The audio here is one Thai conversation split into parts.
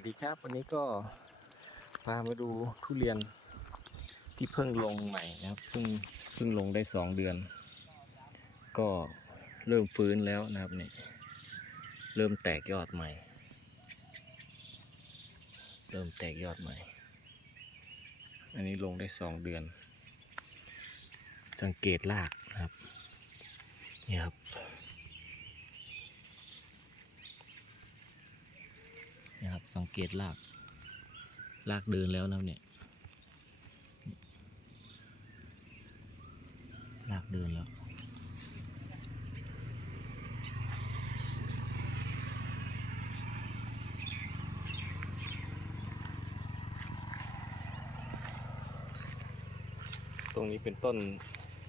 วัสดีครับ วันนี้ก็พามาดูทุเรียนที่เพิ่งลงใหม่นะครับเพิ่งเพิ่งลงได้สองเดือน ก็เริ่มฟื้นแล้วนะครับนี่เริ่มแตกยอดใหม่ เริ่มแตกยอดใหม่ อันนี้ลงได้สองเดือน สังเกตรากนะครับนี่ครับ นะครับ สังเกตรากรากเดินแล้วนะเนี่ยรากเดินแล้วตรงนี้เป็นต้น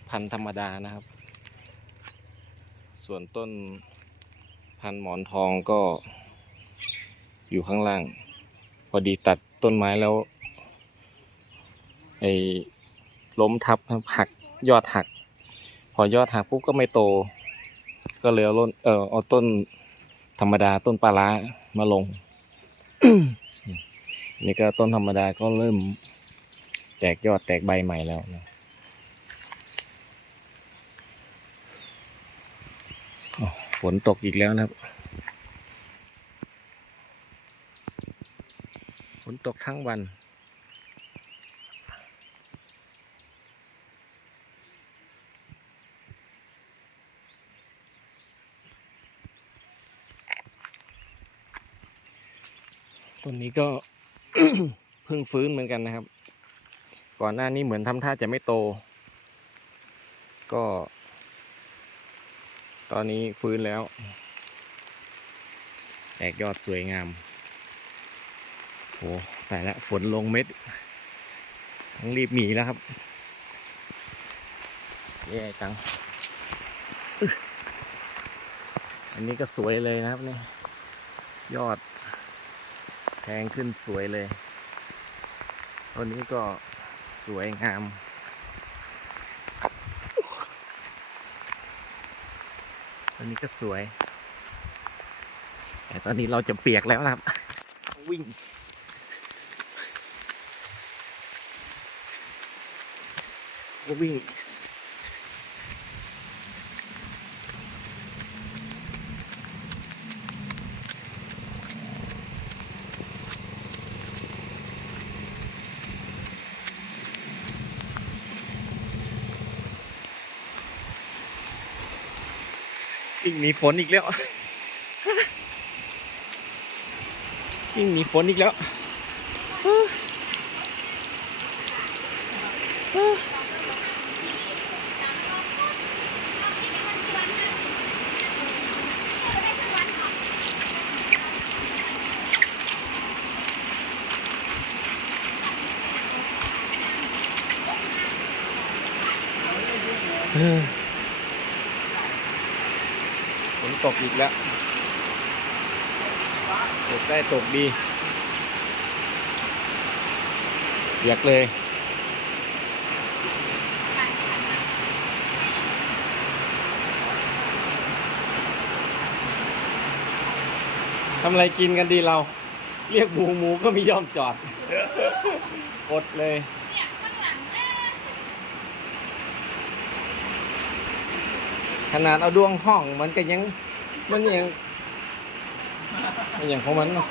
พันธุ์ธรรมดานะครับ ส่วนต้นพันธุ์หมอนทองก็ อยู่ข้างล่าง พอดีตัดต้นไม้แล้วไอ้ล้มทับหักยอดหัก พอยอดหักปุ๊บก็ไม่โต ก็เลยเอาต้นเออเอาต้นธรรมดาต้นปลาร้ามาลง นี่ก็ต้นธรรมดาก็เริ่มแตกยอดแตกใบใหม่แล้วนะอ้าวฝนตกอีกแล้วนะครับ นตกทั้งวัน ต้นนี้ก็เพิ่งฟื้นเหมือนกันนะครับ ก่อนหน้านี้เหมือนทำท่าจะไม่โต ก็ ตอนนี้ฟื้นแล้ว แตกยอดสวยงาม โอ้แต่ละฝนลงเม็ดต้องรีบหนีแล้วครับ แย่จัง อันนี้ก็สวยเลยนะครับนี่ ยอดแทงขึ้นสวยเลยต้นนี้ก็สวยงามต้นนี้ก็สวย แต่ตอนนี้เราจะเปียกแล้วนะครับ วิ่ง ก็วิ่งยิ่งมีฝนอีกแล้วยิ่งมีฝนอีกแล้ว ฝนตกอีกแล้วตกได้ตกดีเปียกเลย ทำอะไรกินกันดีเรา เรียกหมูหมูก็ไม่ยอมจอด อดเลย เนี่ยข้างหลังแม่ ขนาดเอาดวงห้องมันก็ยังมันยังมันยังของมันเนาะ